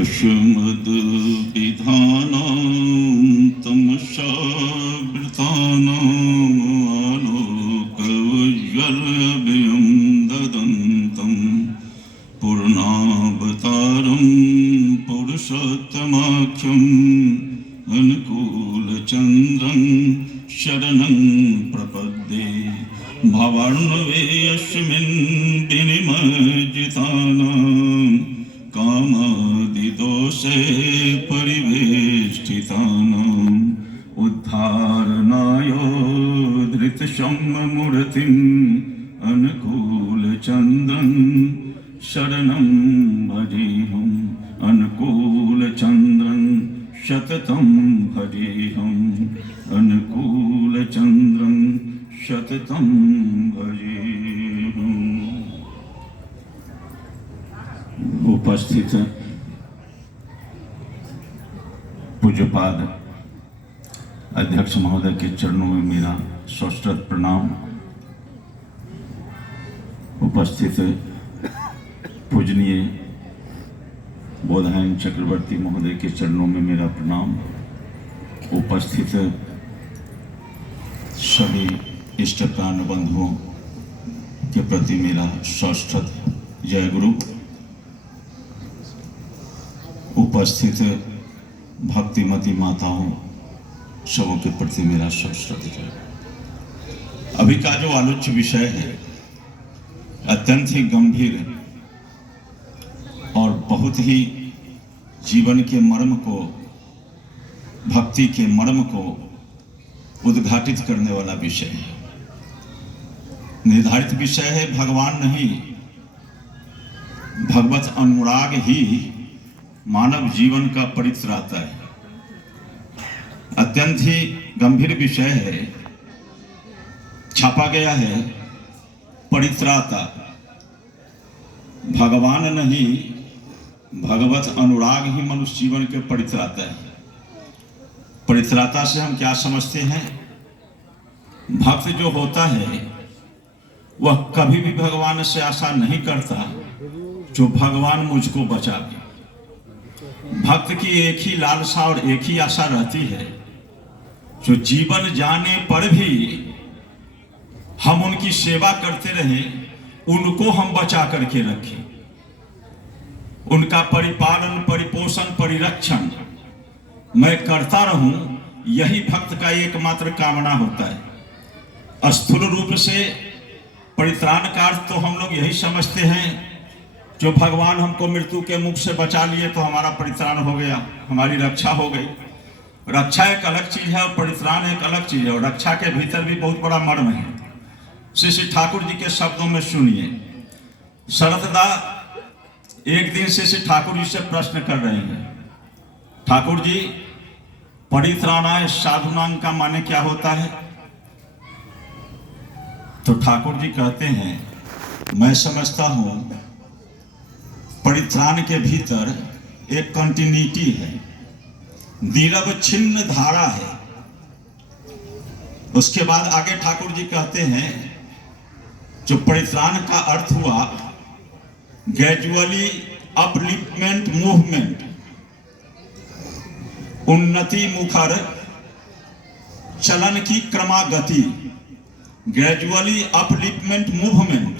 पश्यमद्विधानां तमसावृतानाम् आलोकवज्ज्वलभयं ददन्तं पूर्णावतारं पुरुषोत्तमाख्यम् अनुकूलचन्द्रं शरणं प्रपद्ये भवार्णवे यस्मिन् विनिमज्जितानां कामादिदोषे परिवेष्टितानाम् उद्धारणाय धृतशम्मूर्तिम् अनुकूलचन्द्रं शरणं भजेऽहम् अनुकूलचन्द्रं सततं भजेऽहम् अनुकूलचन्द्रं सततं भजेऽहम्। उपस्थित पूज्यपाद अध्यक्ष महोदय के चरणों में मेरा सश्रद्ध प्रणाम। उपस्थित पूजनीय बोधायन चक्रवर्ती महोदय के चरणों में मेरा प्रणाम। उपस्थित सभी इष्ट प्राण बंधुओं के प्रति मेरा सश्रद्ध जय गुरु। उपस्थित भक्तिमती माताओं सबों के प्रति मेरा सश्रद्ध जय। अभी का जो आलोच्य विषय है अत्यंत ही गंभीर और बहुत ही जीवन के मर्म को, भक्ति के मर्म को उद्घाटित करने वाला विषय है। निर्धारित विषय है भगवान नहीं, भगवत अनुराग ही मानव जीवन का परित्राता है। अत्यंत ही गंभीर विषय है। छापा गया है परित्राता, भगवान नहीं भगवत अनुराग ही मनुष्य जीवन के परित्राता है। परित्राता से हम क्या समझते हैं? भक्त जो होता है वह कभी भी भगवान से आशा नहीं करता जो भगवान मुझको बचा दे। भक्त की एक ही लालसा और एक ही आशा रहती है जो जीवन जाने पर भी हम उनकी सेवा करते रहें, उनको हम बचा करके रखें, उनका परिपालन, परिपोषण, परिरक्षण मैं करता रहूं। यही भक्त का एकमात्र कामना होता है। स्थूल रूप से परित्राण का अर्थ तो हम लोग यही समझते हैं जो भगवान हमको मृत्यु के मुख से बचा लिए तो हमारा परित्राण हो गया, हमारी रक्षा हो गई। रक्षा एक अलग चीज है और परित्राण एक अलग चीज है, और रक्षा के भीतर भी बहुत बड़ा मर्म है। श्री ठाकुर जी के शब्दों में सुनिए। शरददा एक दिन श्री ठाकुर जी से प्रश्न कर रहे हैं, ठाकुर जी परित्राणाय साधुनां का माने क्या होता है? तो ठाकुर जी कहते हैं मैं समझता हूं परित्राण के भीतर एक कंटिन्यूटी है, निरवच्छिन्न धारा है। उसके बाद आगे ठाकुर जी कहते हैं जो परित्राण का अर्थ हुआ ग्रेजुअली अपलिफ्टमेंट मूवमेंट, उन्नति मुखर चलन की क्रमागति, gradually upliftment movement.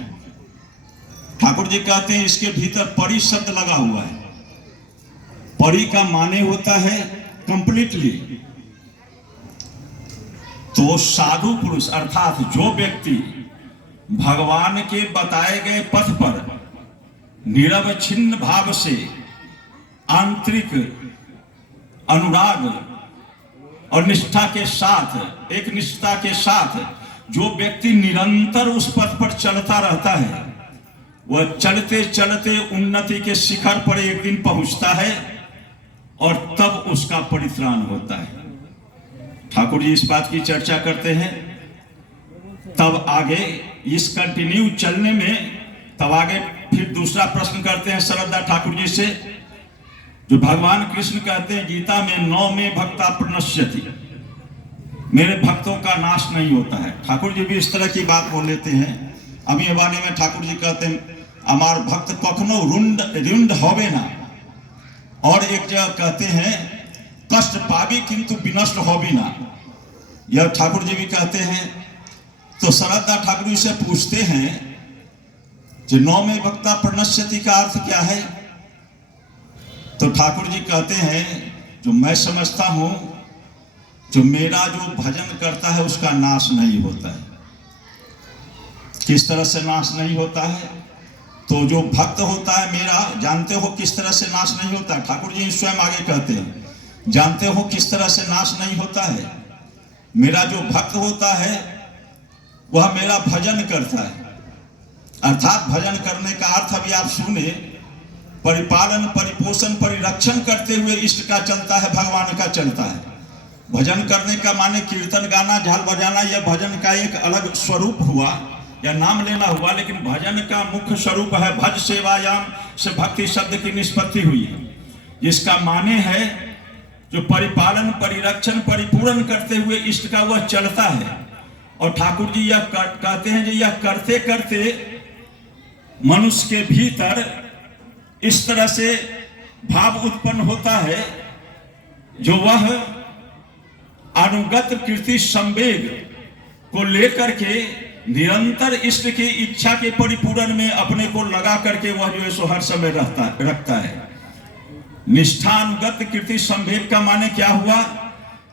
Thakur ji कहते हैं इसके भीतर परि शब्द लगा हुआ है। परि का माने होता है कंप्लीटली। तो साधु पुरुष अर्थात जो व्यक्ति भगवान के बताए गए पथ पर निरवच्छिन्न भाव से आंतरिक अनुराग और निष्ठा के साथ, एक निष्ठा के साथ जो व्यक्ति निरंतर उस पथ पर चलता रहता है, वह चलते चलते उन्नति के शिखर पर एक दिन पहुंचता है और तब उसका परित्राण होता है। ठाकुर जी इस बात की चर्चा करते हैं। तब आगे इस कंटिन्यू चलने में तब आगे फिर दूसरा प्रश्न करते हैं श्रद्धा ठाकुर जी से, जो भगवान कृष्ण कहते हैं गीता में 9 में भक्ता प्रणश्यति, मेरे भक्तों का नाश नहीं होता है। ठाकुर जी भी इस तरह की बात बोल लेते हैं। अभी ये वाले में ठाकुर जी कहते हैं अमार भक्त कखनो रुंड होवे ना, और एक जगह कहते हैं कष्ट पावी किंतु विनष्ट हो भी ना, यह ठाकुर जी भी कहते हैं। तो शरद ठाकुर जी से पूछते हैं जो नौ में वक्ता प्रणश्यति का अर्थ क्या है। तो ठाकुर जी कहते हैं जो मैं समझता हूं, जो मेरा जो भजन करता है उसका नाश नहीं होता है। किस तरह से नाश नहीं होता है? तो जो भक्त होता है मेरा, जानते हो किस तरह से नाश नहीं होता है? ठाकुर जी स्वयं आगे कहते हैं, जानते हो किस तरह से नाश नहीं होता है? मेरा जो भक्त होता है वह मेरा भजन करता है। अर्थात भजन करने का अर्थ अभी आप सुने, परिपालन परिपोषण परिरक्षण करते हुए इष्ट का चलता है, भगवान का चलता है। भजन करने का माने कीर्तन गाना, झाल बजाना, यह भजन का एक अलग स्वरूप हुआ या नाम लेना हुआ, लेकिन भजन का मुख्य स्वरूप है भज सेवायाम से भक्ति शब्द की निष्पत्ति हुई है, जिसका माने है जो परिपालन परिरक्षण परिपूर्ण करते हुए इष्ट का वह चलता है। और ठाकुर जी यह कहते हैं कि यह करते करते मनुष्य के भीतर इस तरह से भाव उत्पन्न होता है जो वह अनुगत कीर्ति संवेग को लेकर के निरंतर इष्ट की इच्छा के परिपूरण में अपने को लगा करके वह जो है सो हर समय रखता है। निष्ठानुगत कीर्ति संवेग का माने क्या हुआ?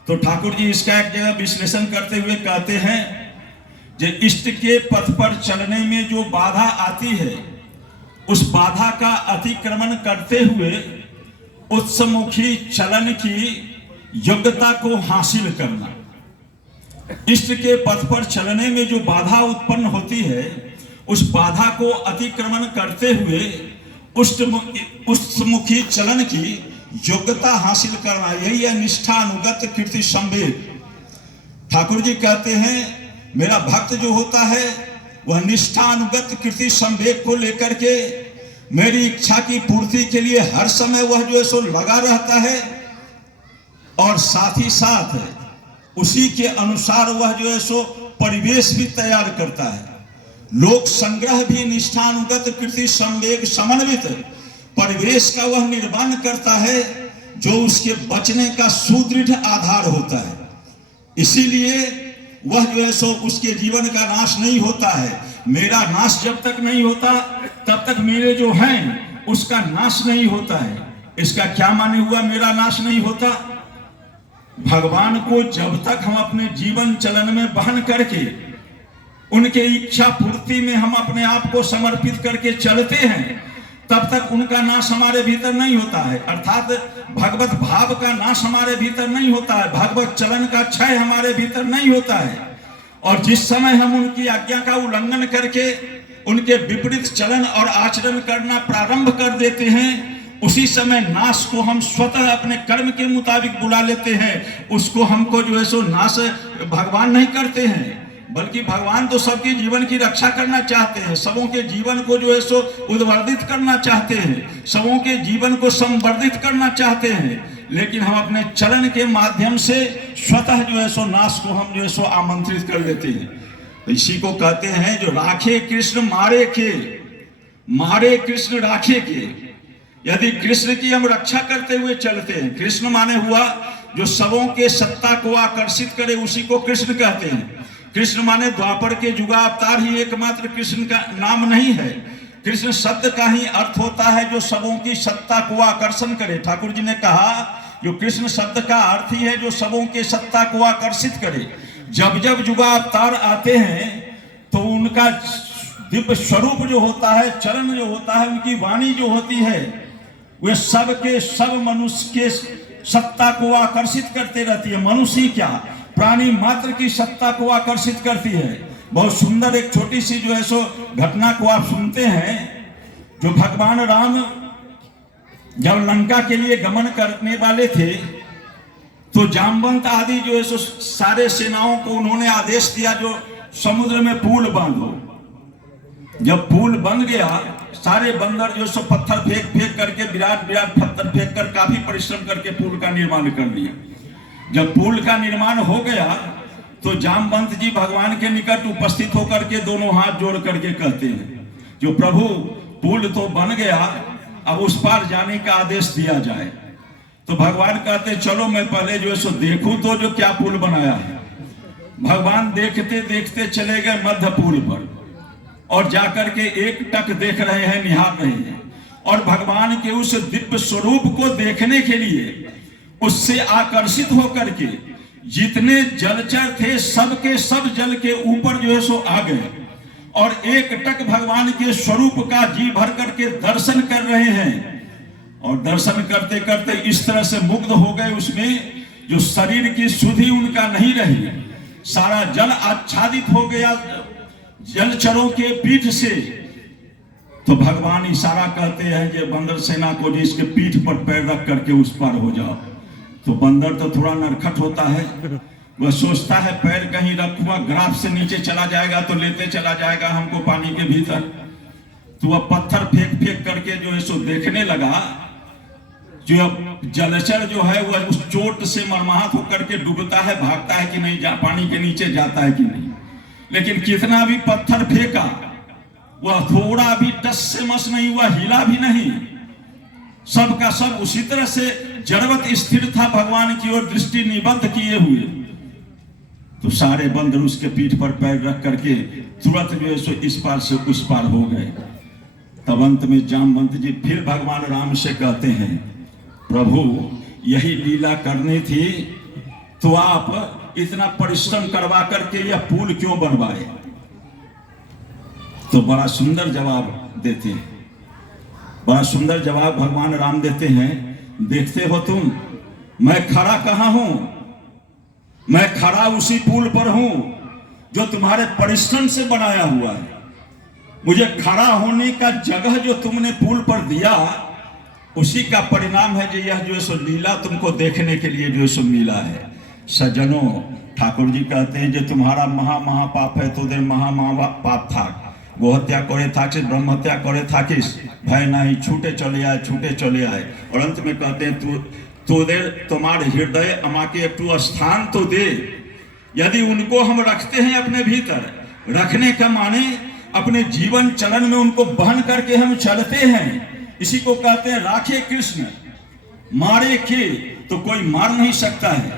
तो ठाकुर जी इसका एक जगह विश्लेषण करते हुए कहते हैं जो इष्ट के पथ पर चलने में जो बाधा आती है, उस बाधा का अतिक्रमण करते हुए उत्समुखी चलन की योग्यता को हासिल करना। इष्ट के पथ पर चलने में जो बाधा उत्पन्न होती है, उस बाधा को अतिक्रमण करते हुए उत्समुखी चलन की योग्यता हासिल करना, यही है निष्ठानुगत कीर्ति संवेग। ठाकुर जी कहते हैं मेरा भक्त जो होता है वह निष्ठानुगत कीर्ति संवेग को लेकर के मेरी इच्छा की पूर्ति के लिए हर समय वह जो है सो लगा रहता है, और साथ ही साथ उसी के अनुसार वह जो है सो परिवेश भी तैयार करता है। लोक संग्रह भी निष्ठानुगत कीर्ति संवेग समन्वित परिवेश का वह निर्माण करता है जो उसके बचने का सुदृढ़ आधार होता है। इसीलिए वह जो है सो उसके जीवन का नाश नहीं होता है। मेरा नाश जब तक नहीं होता तब तक मेरे जो हैं उसका नाश नहीं होता है। इसका क्या माने हुआ मेरा नाश नहीं होता? भगवान को जब तक हम अपने जीवन चलन में बहन करके उनके इच्छा पूर्ति में हम अपने आप को समर्पित करके चलते हैं, तब तक उनका नाश हमारे भीतर नहीं होता है। अर्थात भगवत भाव का नाश हमारे भीतर नहीं होता है, भगवत चलन का क्षय हमारे भीतर नहीं होता है। और जिस समय हम उनकी आज्ञा का उल्लंघन करके उनके विपरीत चलन और आचरण करना प्रारंभ कर देते हैं, उसी समय नाश को हम स्वतः अपने कर्म के मुताबिक बुला लेते हैं। उसको हमको जो है सो नाश भगवान नहीं करते हैं, बल्कि भगवान तो सबके जीवन की रक्षा करना चाहते हैं, सबों के जीवन को जो है सो उद्वर्धित करना चाहते हैं, सबों के जीवन को संवर्धित करना चाहते हैं। लेकिन हम अपने चलन के माध्यम से स्वतः जो है सो नाश को हम जो है सो आमंत्रित कर लेते हैं। तो इसी को कहते हैं जो राखे कृष्ण मारे के, मारे कृष्ण राखे के। यदि कृष्ण की हम रक्षा करते हुए चलते हैं, कृष्ण माने हुआ जो सबों के सत्ता को आकर्षित करे, उसी को कृष्ण कहते हैं। कृष्ण माने द्वापर के युगावतार ही एकमात्र कृष्ण का नाम नहीं है। कृष्ण शब्द का ही अर्थ होता है जो सबों की सत्ता को आकर्षण करे। ठाकुर जी ने कहा जो कृष्ण शब्द का अर्थ ही है जो सबों के सत्ता को आकर्षित करे। जब जब युगावतार आते हैं तो उनका दिव्य स्वरूप जो होता है, चरण जो होता है, उनकी वाणी जो होती है, वे सब के सब मनुष्य के सत्ता को आकर्षित करते रहती है। मनुष्य ही क्या, प्राणी मात्र की सत्ता को आकर्षित करती है। बहुत सुंदर एक छोटी सी जो है सो घटना को आप सुनते हैं। जो भगवान राम जब लंका के लिए गमन करने वाले थे तो जामवंत आदि जो है सो सारे सेनाओं को उन्होंने आदेश दिया जो समुद्र में पुल बांधो। जब पुल बन गया, सारे बंदर जो सो पत्थर फेंक फेंक करके विराट विराट पत्थर फेंक कर काफी परिश्रम करके पुल का निर्माण कर लिया। जब पुल का निर्माण हो गया तो जामवंत जी भगवान के निकट उपस्थित होकर के दोनों हाथ जोड़ करके कहते हैं जो प्रभु पुल तो बन गया, अब उस पार जाने का आदेश दिया जाए। तो भगवान कहते चलो मैं पहले जो है सो देखूं तो जो क्या पुल बनाया है। भगवान देखते देखते चले गए मध्य पुल पर और जाकर के एक टक देख रहे हैं, निहार रहे हैं। और भगवान के उस दिव्य स्वरूप को देखने के लिए उससे आकर्षित होकर के जितने जलचर थे सबके सब जल के ऊपर जो है सो आ गए और एक टक भगवान के स्वरूप का जी भर करके दर्शन कर रहे हैं। और दर्शन करते करते इस तरह से मुग्ध हो गए उसमें, जो शरीर की सुधि उनका नहीं रही, सारा जल आच्छादित हो गया जलचरों के पीठ से। तो भगवान इशारा कहते हैं कि बंदर सेना को जिसके पीठ पर पैर रख करके उस पार हो जाओ। तो बंदर तो थोड़ा नरखट होता है, वह सोचता है पैर कहीं रखूंगा ग्राफ से नीचे चला जाएगा तो लेते चला जाएगा हमको पानी के भीतर। तो वह पत्थर फेंक फेंक करके जो है सो देखने लगा, जो जलचर जो है वह उस चोट से मरमाहत होकर के डूबता है, भागता है कि नहीं, पानी के नीचे जाता है कि नहीं। लेकिन कितना भी पत्थर फेंका वह थोड़ा भी टस से मस नहीं हुआ, हिला भी नहीं, सबका सब उसी तरह से जड़वत स्थिर था, भगवान की ओर दृष्टि निबद्ध किए हुए। तो सारे बंदर उसके पीठ पर पैर रख करके तुरंत जो है सो इस पार से उस पार हो गए। तब अंत में जामवंत जी फिर भगवान राम से कहते हैं, प्रभु यही लीला करनी थी तो आप इतना परिश्रम करवा करके यह पुल क्यों बनवाए। तो बड़ा सुंदर जवाब देते हैं, बड़ा सुंदर जवाब भगवान राम देते हैं, देखते हो तुम मैं खड़ा कहाँ हूं, मैं खड़ा उसी पुल पर हूं जो तुम्हारे परिश्रम से बनाया हुआ है। मुझे खड़ा होने का जगह जो तुमने पुल पर दिया उसी का परिणाम है जो यह जो है सो लीला तुमको देखने के लिए जो है सो मिला है। सज्जनों, ठाकुर जी कहते हैं जो तुम्हारा महापाप है तो देर महापाप था, गोहत्या करे था कि ब्रह्म हत्या करे था कि भय नहीं, छूटे चले आए। और अंत में कहते हैं तो देर तुम्हारे हृदय अमाके एक स्थान तो दे। यदि उनको हम रखते हैं अपने भीतर, रखने का माने अपने जीवन चलन में उनको बहन करके हम चलते हैं। इसी को कहते हैं राखे कृष्ण मारे के तो कोई मार नहीं सकता है,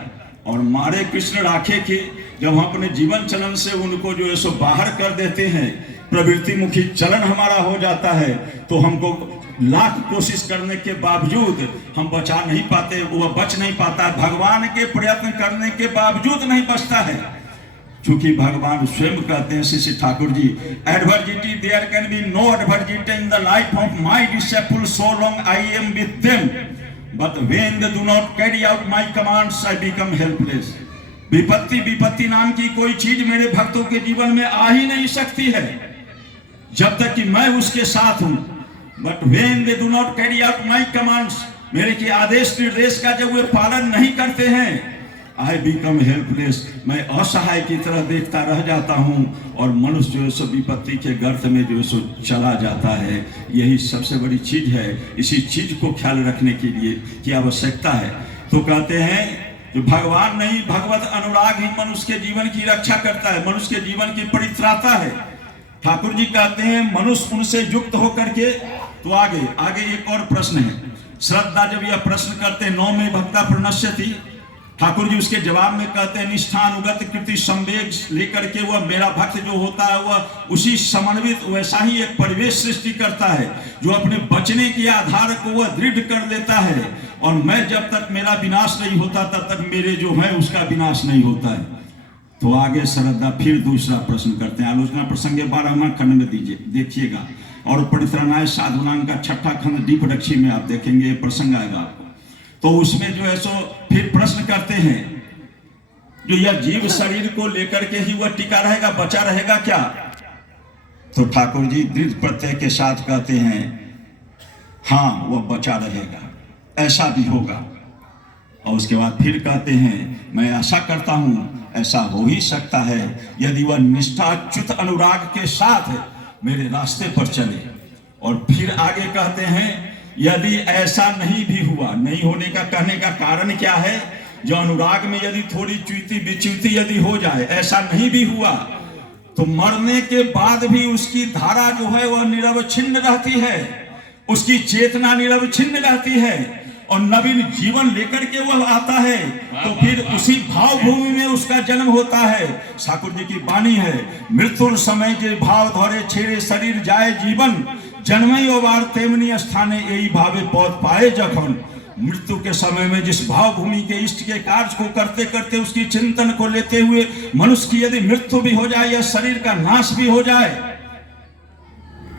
और मारे कृष्ण राखे के जब हम अपने जीवन चलन से उनको जो है सो बाहर कर देते हैं, प्रवृत्ति मुखी चलन हमारा हो जाता है, तो हमको लाख कोशिश करने के बावजूद हम बचा नहीं पाते, वह बच नहीं पाता है, भगवान के प्रयत्न करने के बावजूद नहीं बचता है। क्योंकि भगवान स्वयं कहते हैं Shri Thakur ji, adversity there can be no adversity in the life of my disciple so long I am with them, but when they do not carry out my commands I become helpless. विपत्ति नाम की कोई चीज मेरे भक्तों के जीवन में आ ही नहीं सकती है जब तक कि मैं उसके साथ हूं। But when they do not carry out my commands, मेरे के आदेश निर्देश का जब वे पालन नहीं करते हैं, आई बिकम हेल्पलेस, मैं असहाय की तरह देखता रह जाता हूं और मनुष्य जो है सो विपत्ति के गर्त में जो है सो चला जाता है। यही सबसे बड़ी चीज है, इसी चीज को ख्याल रखने के लिए की आवश्यकता है। तो कहते हैं जो भगवान नहीं, भगवत अनुराग ही मनुष्य के जीवन की रक्षा करता है, मनुष्य के जीवन की परित्राता है। ठाकुर जी कहते हैं मनुष्य उनसे युक्त होकर के, तो आगे एक और प्रश्न है। श्रद्धा जब यह प्रश्न करते हैं 9 में भक्ता प्रणश्यति, ठाकुर जी उसके जवाब में कहते हैं निष्ठानुगत कृति संवेग लेकर के वह मेरा भक्त जो होता है वह उसी समन्वित वैसा ही एक परिवेश सृष्टि करता है जो अपने बचने के आधार को वह दृढ़ कर देता है, और मैं जब तक मेरा विनाश नहीं होता तब तक मेरे जो है उसका विनाश नहीं होता है। तो आगे श्रद्धा फिर दूसरा प्रश्न करते हैं, आलोचना प्रसंग 12वां खंड में देखिएगा, और परित्राणाय साधुनां का 6ठा खंड दीपरक्षी में आप देखेंगे ये प्रसंग आएगा आपको। तो उसमें जो है सो फिर प्रश्न करते हैं जो यह जीव शरीर को लेकर के ही वह टिका रहेगा, बचा रहेगा क्या। तो ठाकुर जी दृढ़ प्रत्यय के साथ कहते हैं हाँ वह बचा रहेगा, ऐसा भी होगा। और उसके बाद फिर कहते हैं मैं आशा करता हूं ऐसा हो ही सकता है यदि वह निष्ठा च्युत अनुराग के साथ मेरे रास्ते पर चले। और फिर आगे कहते हैं यदि ऐसा नहीं भी हुआ, नहीं होने का कहने का कारण क्या है, जो अनुराग में यदि थोड़ी च्युति विच्युति यदि हो जाए, ऐसा नहीं भी हुआ तो मरने के बाद भी उसकी धारा जो है वह निरवच्छिन्न रहती है, उसकी चेतना निरवच्छिन्न रहती है और नवीन जीवन लेकर के वह आता है। तो फिर उसी भाव भूमि में उसका जन्म होता है। ठाकुर जी की वाणी है, मृत्यु समय जे भाव धरे छेड़े शरीर जाए जीवन, जन्मई ओबार तेमनी स्थाने यही भावे पौध पाए जखन। मृत्यु के समय में जिस भाव भूमि के इष्ट के कार्य को करते करते उसकी चिंतन को लेते हुए मनुष्य की यदि मृत्यु भी हो जाए या शरीर का नाश भी हो जाए,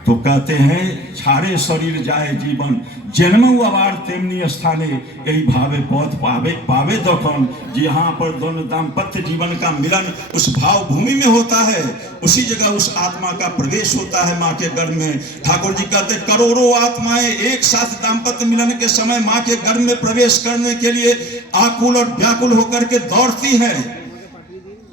तो कहते हैं छाड़े शरीर जाए जीवन, जन्म अबार तेमनी स्थाने यही भावे पौध पावे पावे दखन। जहाँ पर दोनों दाम्पत्य जीवन का मिलन उस भाव भूमि में होता है, उसी जगह उस आत्मा का प्रवेश होता है माँ के गर्भ में। ठाकुर जी कहते करोड़ों आत्माएं एक साथ दाम्पत्य मिलन के समय माँ के गर्भ में प्रवेश करने के लिए आकुल और व्याकुल होकर के दौड़ती है,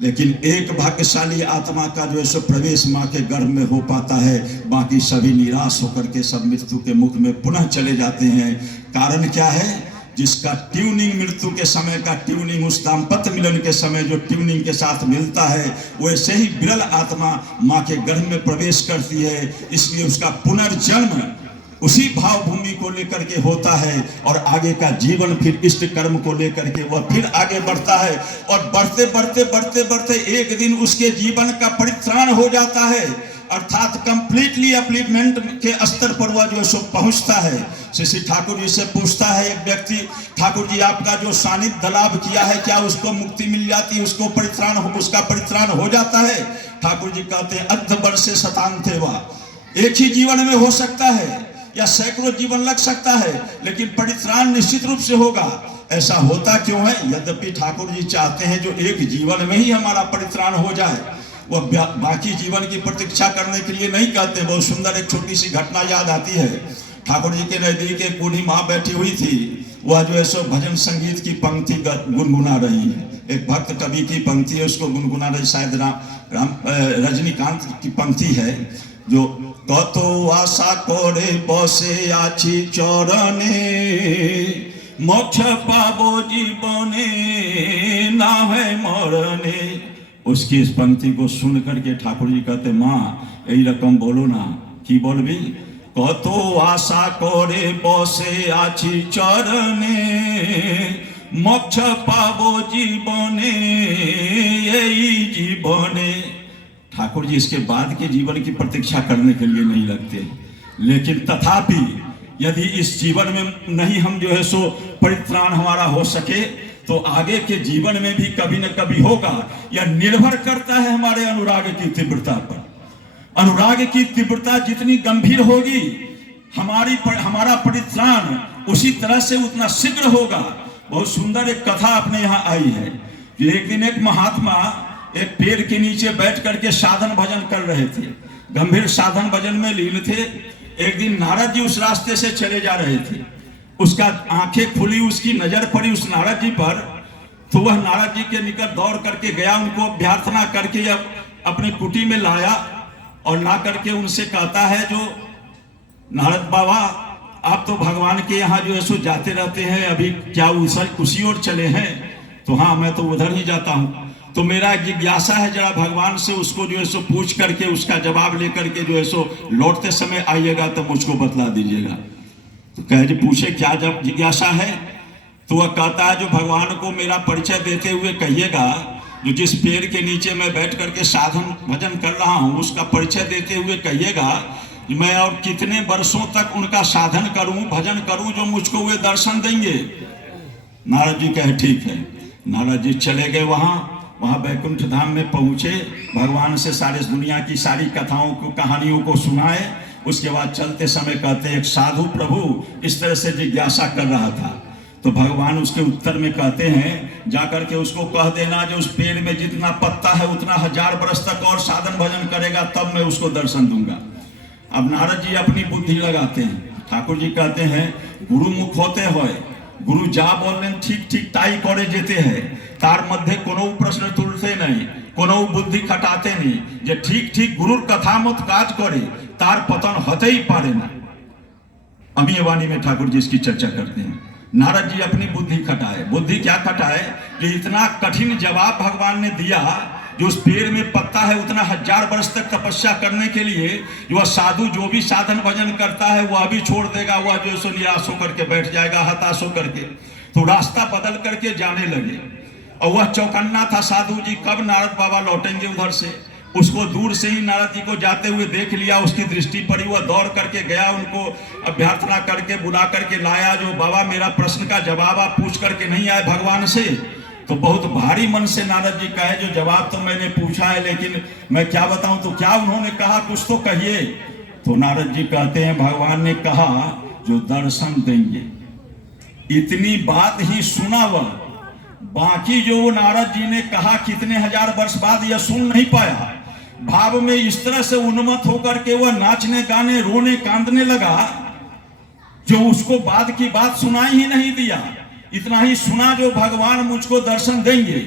लेकिन एक भाग्यशाली आत्मा का जो है सो प्रवेश माँ के गर्भ में हो पाता है। बाकी सभी निराश होकर के सब मृत्यु के मुख में पुनः चले जाते हैं। कारण क्या है? जिसका ट्यूनिंग मृत्यु के समय का ट्यूनिंग उस दाम्पत्य मिलन के समय जो ट्यूनिंग के साथ मिलता है, वैसे ही विरल आत्मा माँ के गर्भ में प्रवेश करती है। इसलिए उसका पुनर्जन्म उसी भाव भूमि को लेकर के होता है और आगे का जीवन फिर इष्ट कर्म को लेकर के वह फिर आगे बढ़ता है और बढ़ते बढ़ते बढ़ते बढ़ते एक दिन उसके जीवन का परित्राण हो जाता है, अर्थात कंप्लीटली अपलिफ्टमेंट के स्तर पर वह जो सो पहुंचता है। श्री ठाकुर जी से पूछता है एक व्यक्ति, ठाकुर जी आपका जो सानिध्य लाभ किया है क्या उसको मुक्ति मिल जाती है, उसको परित्राण उसका परित्राण हो जाता है? ठाकुर जी कहते हैं अर्ध वर्षे शतांते वा, एक ही जीवन में हो सकता है या सैकड़ों जीवन लग सकता है, लेकिन परित्राण निश्चित रूप से होगा। ऐसा होता क्यों है? यद्यपि ठाकुर जी चाहते हैं जो एक जीवन में ही हमारा परित्राण हो जाए, वह बाकी जीवन की प्रतीक्षा करने के लिए नहीं कहते। बहुत सुंदर एक छोटी सी घटना याद आती है। ठाकुर जी के नजदीक एक बूढ़ी माँ बैठी हुई थी, वह जो है सो भजन संगीत की पंक्ति गुनगुना रही है। एक भक्त कवि की पंक्ति है, उसको गुनगुना रही, शायद रजनीकांत की पंक्ति है जो कतो आशा करे बसे आछि चरणे, मोक्ष पाबो जीवने ना है मरणे। उसकी इस पंक्ति को सुन करके ठाकुर जी कहते माँ यही रकम बोलो ना, की बोलबी? कतो आशा करे बसे आछि चरणे, मोक्ष पाबो जीवने यही जीवने। ठाकुर जी इसके बाद के जीवन की प्रतीक्षा करने के लिए नहीं लगते, लेकिन तथापि यदि इस जीवन में नहीं हम जो है सो परित्राण हमारा हो सके तो आगे के जीवन में भी कभी न कभी होगा। यह निर्भर करता है हमारे अनुराग की तीव्रता पर। अनुराग की तीव्रता जितनी गंभीर होगी हमारा परित्राण उसी तरह से उतना शीघ्र होगा। बहुत सुंदर एक कथा अपने यहाँ आई है कि एक दिन एक महात्मा एक पेड़ के नीचे बैठ करके साधन भजन कर रहे थे, गंभीर साधन भजन में लीन थे। एक दिन नारद जी उस रास्ते से चले जा रहे थे, उसका आंखें खुली, उसकी नजर पड़ी उस नारद जी पर, तो वह नारद जी के निकट दौड़ करके गया, उनको अभ्यर्थना करके अपने कुटी में लाया और ला करके उनसे कहता है जो नारद बाबा आप तो भगवान के यहाँ जो है सो जाते रहते हैं, अभी क्या उसी ओर चले हैं? तो हाँ मैं तो उधर ही जाता हूँ। तो मेरा जिज्ञासा है जरा भगवान से उसको जो है सो पूछ करके उसका जवाब लेकर के जो है सो लौटते समय आइएगा तो मुझको बतला दीजिएगा। तो कहे जी पूछे क्या जब जिज्ञासा है? तो वह कहता है जो भगवान को मेरा परिचय देते हुए कहिएगा जो जिस पेड़ के नीचे मैं बैठ करके साधन भजन कर रहा हूँ उसका परिचय देते हुए कहिएगा मैं और कितने वर्षों तक उनका साधन करूं भजन करूं जो मुझको वे दर्शन देंगे। नारद जी कहे ठीक है। नारद जी चले गए वहां बैकुंठ धाम में पहुंचे, भगवान से सारे दुनिया की सारी कथाओं को कहानियों को सुनाए। उसके बाद चलते समय कहते एक साधु प्रभु इस तरह से जिज्ञासा कर रहा था, तो भगवान उसके उत्तर में कहते हैं जाकर के उसको कह देना जो उस पेड़ में जितना पत्ता है उतना 1000 वर्ष तक और साधन भजन करेगा तब मैं उसको दर्शन दूंगा। अब नारद जी अपनी बुद्धि लगाते हैं। ठाकुर जी कहते हैं गुरु मुख होते हुए गुरु जा बोलें ठीक ठीक ताई करे जेते हैं, तार मध्य कोनो प्रश्न तुलते नहीं, कोनो बुद्धि खटाते नहीं, जे ठीक ठीक गुरुर कथा मत काज करे तार पतन होते ही पारे ना। अमीय वाणी में ठाकुर जी इसकी चर्चा करते हैं। नारद जी अपनी बुद्धि खटाए। बुद्धि क्या खटाए कि इतना कठिन जवाब भगवान ने दिया जो उस पेड़ में पत्ता है उतना 1000 वर्ष तक तपस्या करने के लिए जो साधु जो भी साधन भजन करता है वह भी छोड़ देगा, वह जो सो निराश होकर के बैठ जाएगा, हताश होकर के, तो रास्ता बदल करके जाने लगे। और वह चौकन्ना था साधु जी, कब नारद बाबा लौटेंगे उधर से। उसको दूर से ही नारद जी को जाते हुए देख लिया, उसकी दृष्टि पड़ी, वह दौड़ करके गया, उनको अभ्यर्थना करके बुला करके लाया। जो बाबा मेरा प्रश्न का जवाब आप पूछ करके नहीं आए भगवान से, तो बहुत भारी मन से नारद जी कहे जो जवाब तो मैंने पूछा है लेकिन मैं क्या बताऊं, तो क्या उन्होंने कहा, कुछ तो कहिए। तो नारद जी कहते हैं भगवान ने कहा जो दर्शन देंगे, इतनी बात ही सुना वह, बाकी जो नारद जी ने कहा कितने 1000 वर्ष बाद यह सुन नहीं पाया। भाव में इस तरह से उन्मत्त होकर के वह नाचने गाने रोने कांदने लगा, जो उसको बाद की बात सुनाई ही नहीं दिया। इतना ही सुना जो भगवान मुझको दर्शन देंगे।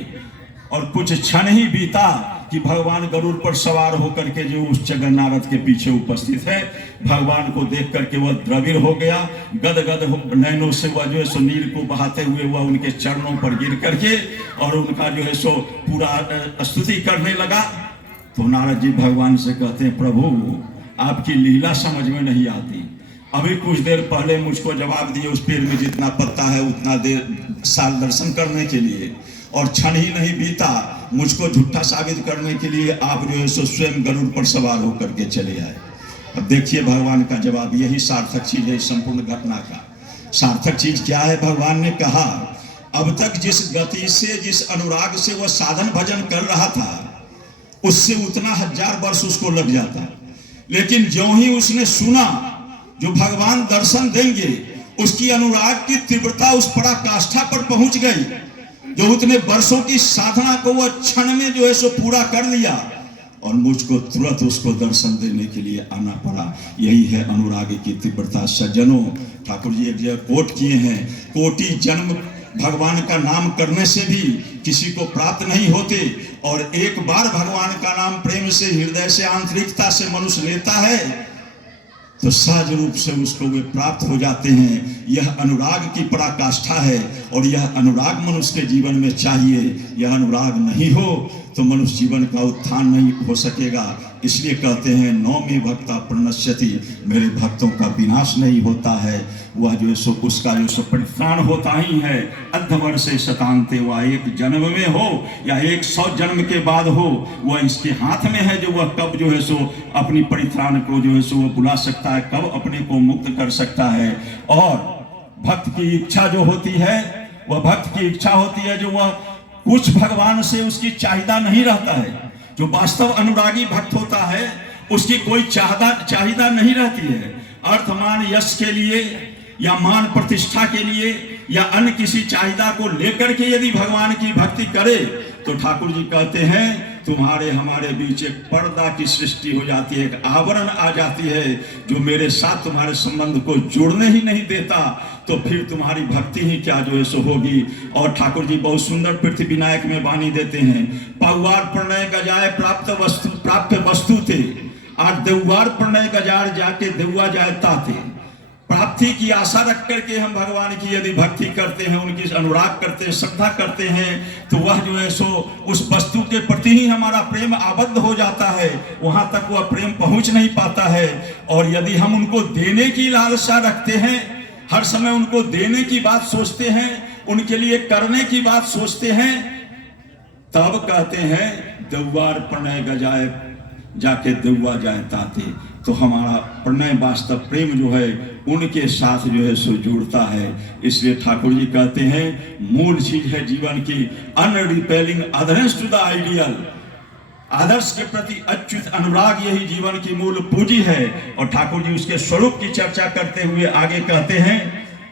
और कुछ क्षण ही बीता कि भगवान गरुड़ पर सवार होकर के जो उस जगन्नाथ के पीछे उपस्थित है, भगवान को देख करके वह द्रविड़ हो गया, गदगद नैनों से वह जो है सो नीर को बहाते हुए वह उनके चरणों पर गिर करके और उनका जो है सो पूरा स्तुति करने लगा। तो नारद जी भगवान से कहते हैं प्रभु आपकी लीला समझ में नहीं आती, अभी कुछ देर पहले मुझको जवाब दिए उस पेड़ में जितना पत्ता है उतना देर साल दर्शन करने के लिए, और क्षण ही नहीं बीता मुझको झूठा साबित करने के लिए आप जो है सो स्वयं गरुड़ पर सवार होकर के चले आए। अब देखिए भगवान का जवाब, यही सार्थक चीज है संपूर्ण घटना का। सार्थक चीज क्या है, भगवान ने कहा अब तक जिस गति से जिस अनुराग से वह साधन भजन कर रहा था उससे उतना 1000 वर्ष उसको लग जाता, लेकिन ज्यों ही उसने सुना जो भगवान दर्शन देंगे, उसकी अनुराग की तीव्रता उस पराकाष्ठा पर पहुंच गई, जो उतने वर्षों की साधना को वह क्षण में जो है सो पूरा कर लिया, और मुझको तुरंत उसको दर्शन देने के लिए आना पड़ा। यही है अनुराग की तीव्रता। सज्जनों, ठाकुर जी एक जगह कोट किए हैं, कोटि जन्म भगवान का नाम करने से भी किसी को प्राप्त नहीं होते, और एक बार भगवान का नाम प्रेम से हृदय से आंतरिकता से मनुष्य लेता है तो सहज रूप से उसको वे प्राप्त हो जाते हैं। यह अनुराग की पराकाष्ठा है, और यह अनुराग मनुष्य के जीवन में चाहिए। यह अनुराग नहीं हो तो मनुष्य जीवन का उत्थान नहीं हो सकेगा। इसलिए कहते हैं नौ में भक्ता प्रणश्यति, मेरे भक्तों का विनाश नहीं होता है, वह जो है सो उसका जो सो परित्राण होता ही है। अद्धवर्षे शतान्ते, वह एक जन्म में हो या 100 जन्म के बाद हो, वह इसके हाथ में है जो वह कब जो है सो अपनी परित्राण को जो है सो वह बुला सकता है, कब अपने को मुक्त कर सकता है। और भक्त की इच्छा जो होती है, वह भक्त की इच्छा होती है जो वह कुछ भगवान से उसकी चाहिदा नहीं रहता है। जो वास्तव अनुरागी भक्त होता है उसकी कोई चाहिदा नहीं रहती है। अर्थ मान यश के लिए या मान प्रतिष्ठा के लिए या अन्य किसी चाहिदा को लेकर के यदि भगवान की भक्ति करे तो ठाकुर जी कहते हैं तुम्हारे हमारे बीच एक पर्दा की सृष्टि हो जाती है, एक आवरण आ जाती है जो मेरे साथ तुम्हारे संबंध को जुड़ने ही नहीं देता। तो फिर तुम्हारी भक्ति ही क्या जो है सो होगी। और ठाकुर जी बहुत सुंदर पृथ्वी विनायक में वाणी देते हैं, पौवार प्रणय गजाए प्राप्त वस्तु थे, आज देववार प्रणय गजार जाके देववा जाए ताते। प्राप्ति की आशा रख करके हम भगवान की यदि भक्ति करते हैं, उनकी अनुराग करते हैं, श्रद्धा करते हैं, तो वह जो है सो उस वस्तु के प्रति ही हमारा प्रेम आबद्ध हो जाता है, वहां तक वह प्रेम पहुंच नहीं पाता है। और यदि हम उनको देने की लालसा रखते हैं, हर समय उनको देने की बात सोचते हैं, उनके लिए करने की बात सोचते हैं, तब कहते हैं देववार प्रणय गजाए जाके देववा जाए ताते। तो हमारा प्रणय वास्तव प्रेम जो है उनके साथ जो है सो जुड़ता है। इसलिए ठाकुर जी कहते हैं मूल चीज है जीवन की अनरिपेलिंग अदरेंस टू द आइडियल, आदर्श के प्रति अच्युत अनुराग यही जीवन की मूल पूंजी है। और ठाकुर जी उसके स्वरूप की चर्चा करते हुए आगे कहते हैं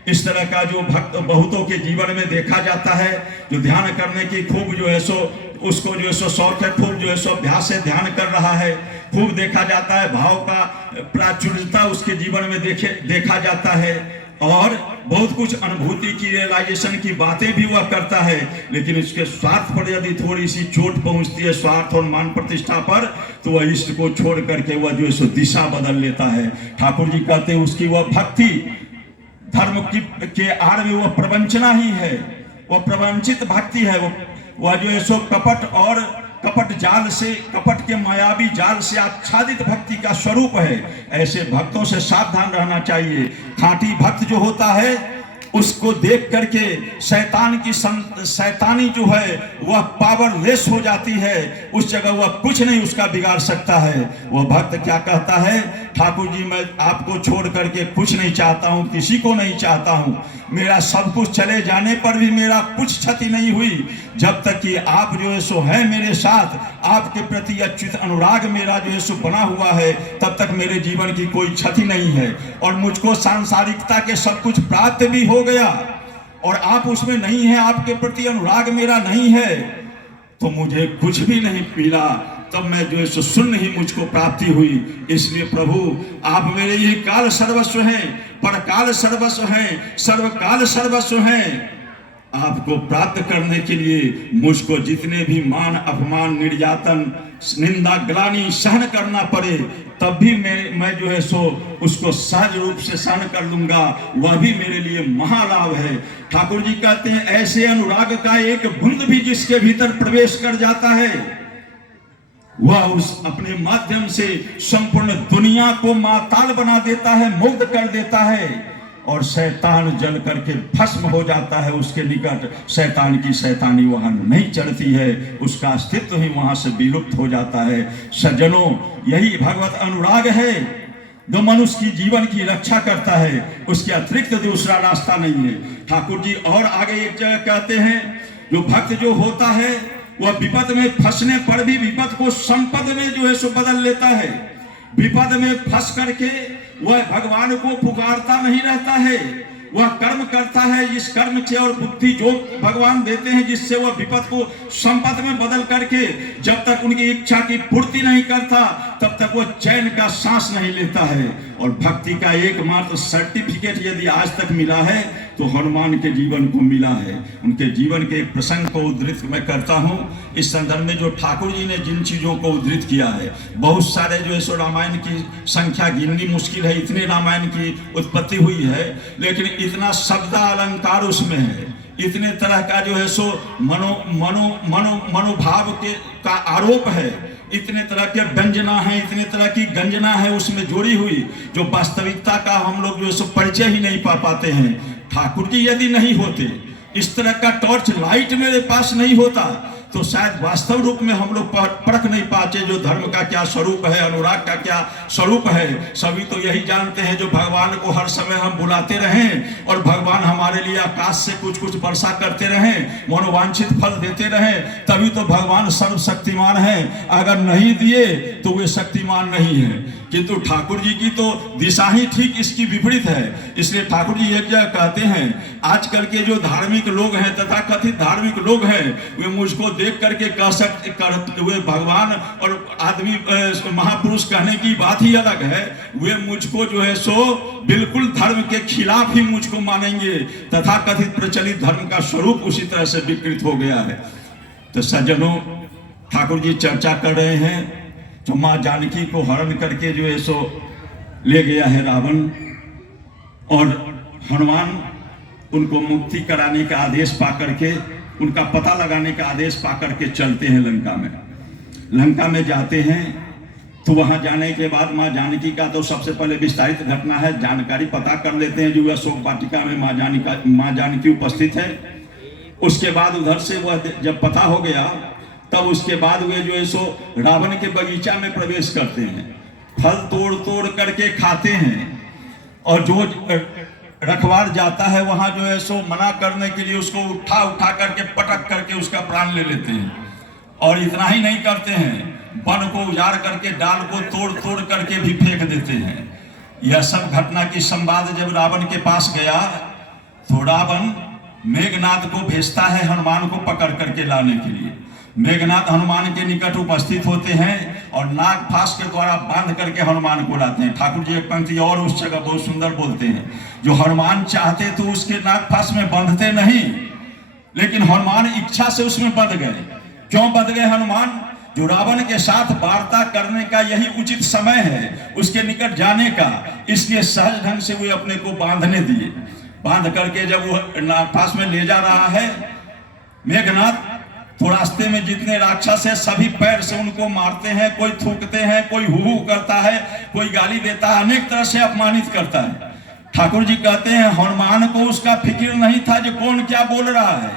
इस तरह का जो भक्त बहुतों के जीवन में देखा जाता है, जो ध्यान करने की खूब जो है सो उसको जो है सो शौक है, खूब जो है सो अभ्यास से ध्यान कर रहा है, खूब देखा जाता है, भाव का प्राचुर्यता उसके जीवन में देखा जाता है, और बहुत कुछ अनुभूति की रियलाइजेशन की बातें भी वह करता है। लेकिन उसके स्वार्थ पर यदि थोड़ी सी चोट पहुंचती है, स्वार्थ और मान प्रतिष्ठा पर, तो वह इष्ट को छोड़ करके वह जो है सो दिशा बदल लेता है। ठाकुर जी कहते हैं उसकी वह भक्ति धर्म की के आड़ में वह प्रवंचना ही है, वह प्रवंचित भक्ति है, वह जो है सो कपट और कपट जाल से, कपट के मायावी जाल से आच्छादित भक्ति का स्वरूप है। ऐसे भक्तों से सावधान रहना चाहिए। खांटी भक्त जो होता है उसको देख करके शैतानी जो है वह पावरलेस हो जाती है। उस जगह वह कुछ नहीं उसका बिगाड़ सकता है। वह भक्त क्या कहता है, ठाकुर जी मैं आपको छोड़ करके कुछ नहीं चाहता हूँ, किसी को नहीं चाहता हूँ, मेरा सब कुछ चले जाने पर भी मेरा कुछ क्षति नहीं हुई, जब तक कि आप जो है सो है मेरे साथ, आपके प्रति अच्युत अनुराग मेरा जो है सो बना हुआ है, तब तक मेरे जीवन की कोई क्षति नहीं है। और मुझको सांसारिकता के सब कुछ प्राप्त भी हो गया और आप उसमें नहीं है, आपके प्रति अनुराग मेरा नहीं है, तो मुझे कुछ भी नहीं मिला, तब मैं जो है सो शून्य ही मुझको प्राप्ति हुई। इसलिए प्रभु आप मेरे ये काल सर्वस्व हैं, परकाल सर्वस्व हैं, सर्वकाल सर्वस्व हैं। आपको प्राप्त करने के लिए मुझको जितने भी मान अपमान निर्यातन निंदा ग्लानि सहन करना पड़े, तब भी मैं जो है सो उसको सहज रूप से सहन कर लूंगा, वह भी मेरे लिए महालाभ है। ठाकुर जी कहते हैं ऐसे अनुराग का एक बूंद भी जिसके भीतर प्रवेश कर जाता है, वह उस अपने माध्यम से संपूर्ण दुनिया को माताल बना देता है, मुग्ध कर देता है, और शैतान जल करके भस्म हो जाता है। उसके निकट शैतान की शैतानी वहां नहीं चढ़ती है, उसका अस्तित्व ही वहां से विलुप्त हो जाता है। सज्जनों, यही भगवत अनुराग है जो मनुष्य की जीवन की रक्षा करता है, उसके अतिरिक्त दूसरा रास्ता नहीं है। ठाकुर जी और आगे एक जगह कहते हैं, जो भक्त जो होता है वह विपद में फंसने पर भी विपद को संपद में जो है सो बदल लेता है। विपद में फंस करके वह भगवान को पुकारता नहीं रहता है, वह कर्म करता है। इस कर्म से और बुद्धि जो भगवान देते हैं, जिससे वह विपद को संपद में बदल करके जब तक उनकी इच्छा की पूर्ति नहीं करता, तब तक वह चैन का सांस नहीं लेता है। और भक्ति का एकमात्र सर्टिफिकेट यदि आज तक मिला है तो हनुमान के जीवन को मिला है। उनके जीवन के एक प्रसंग को उद्धृत मैं करता हूँ इस संदर्भ में, जो ठाकुर जी ने जिन चीजों को उद्धृत किया है। बहुत सारे जो है सो रामायण की संख्या गिननी मुश्किल है, इतने रामायण की उत्पत्ति हुई है, लेकिन इतना शब्द अलंकार उसमें है, इतने तरह का जो है सो मनोभाव के का आरोप है, इतने तरह के व्यंजना है, इतने तरह की गंजना है उसमें जोड़ी हुई, जो वास्तविकता का हम लोग जो है सो परिचय ही नहीं पा पाते हैं। ठाकुर जी यदि नहीं होते, इस तरह का टॉर्च लाइट मेरे पास नहीं होता, तो शायद वास्तव रूप में हम लोग परख नहीं पाते जो धर्म का क्या स्वरूप है, अनुराग का क्या स्वरूप है। सभी तो यही जानते हैं जो भगवान को हर समय हम बुलाते रहें और भगवान हमारे लिए आकाश से कुछ कुछ वर्षा करते रहें, मनोवांछित फल देते रहें, तभी तो भगवान सर्वशक्तिमान है। अगर नहीं दिए तो वे शक्तिमान नहीं है। किंतु ठाकुर जी की तो दिशा ही ठीक इसकी विपरीत है। इसलिए ठाकुर जी एक जगह कहते हैं, आजकल के जो धार्मिक लोग हैं, तथा कथित धार्मिक लोग हैं, वे मुझको देख करके कह सकते वे भगवान और आदमी महापुरुष कहने की बात ही अलग है, वे मुझको जो है सो बिल्कुल धर्म के खिलाफ ही मुझको मानेंगे। तथा कथित प्रचलित धर्म का स्वरूप उसी तरह से विकृत हो गया है। तो सज्जनों, ठाकुर जी चर्चा कर रहे हैं तो माँ जानकी को हरण करके जो है सो ले गया है रावण, और हनुमान उनको मुक्ति कराने का आदेश पा करके, उनका पता लगाने का आदेश पा करके चलते हैं लंका में। लंका में जाते हैं तो वहां जाने के बाद माँ जानकी का तो सबसे पहले विस्तारित घटना है, जानकारी पता कर लेते हैं जो अशोक वाटिका में माँ जानकी उपस्थित है। उसके बाद उधर से वह जब पता हो गया, तब उसके बाद वे जो है सो रावण के बगीचा में प्रवेश करते हैं, फल तोड़ तोड़ करके खाते हैं, और जो रखवार जाता है वहां जो है सो मना करने के लिए उसको उठा उठा करके पटक करके उसका प्राण ले लेते हैं। और इतना ही नहीं करते हैं, वन को उजाड़ करके डाल को तोड़ तोड़ करके भी फेंक देते हैं। यह सब घटना की संवाद जब रावण के पास गया तो रावण मेघनाद को भेजता है हनुमान को पकड़ करके लाने के लिए। मेघनाथ हनुमान के निकट उपस्थित होते हैं और नाग फांस के द्वारा बांध करके हनुमान को लाते हैं। ठाकुर जी एक पंक्ति और उस जगह बहुत सुंदर बोलते हैं, जो हनुमान चाहते तो उसके नाग फांस में बंधते नहीं, लेकिन हनुमान इच्छा से उसमें बंध गए। क्यों बंध गए हनुमान? जो रावण के साथ वार्ता करने का यही उचित समय है उसके निकट जाने का, इसलिए सहज ढंग से वे अपने को बांधने दिए। बांध करके जब वो नाग फांस में ले जा रहा है मेघनाथ, तो रास्ते में जितने राक्षस है सभी पैर से उनको मारते हैं, कोई थूकते हैं, कोई हु करता है, कोई गाली देता है, अनेक तरह से अपमानित करता है। ठाकुर जी कहते हैं हनुमान को उसका फिक्र नहीं था जो कौन क्या बोल रहा है,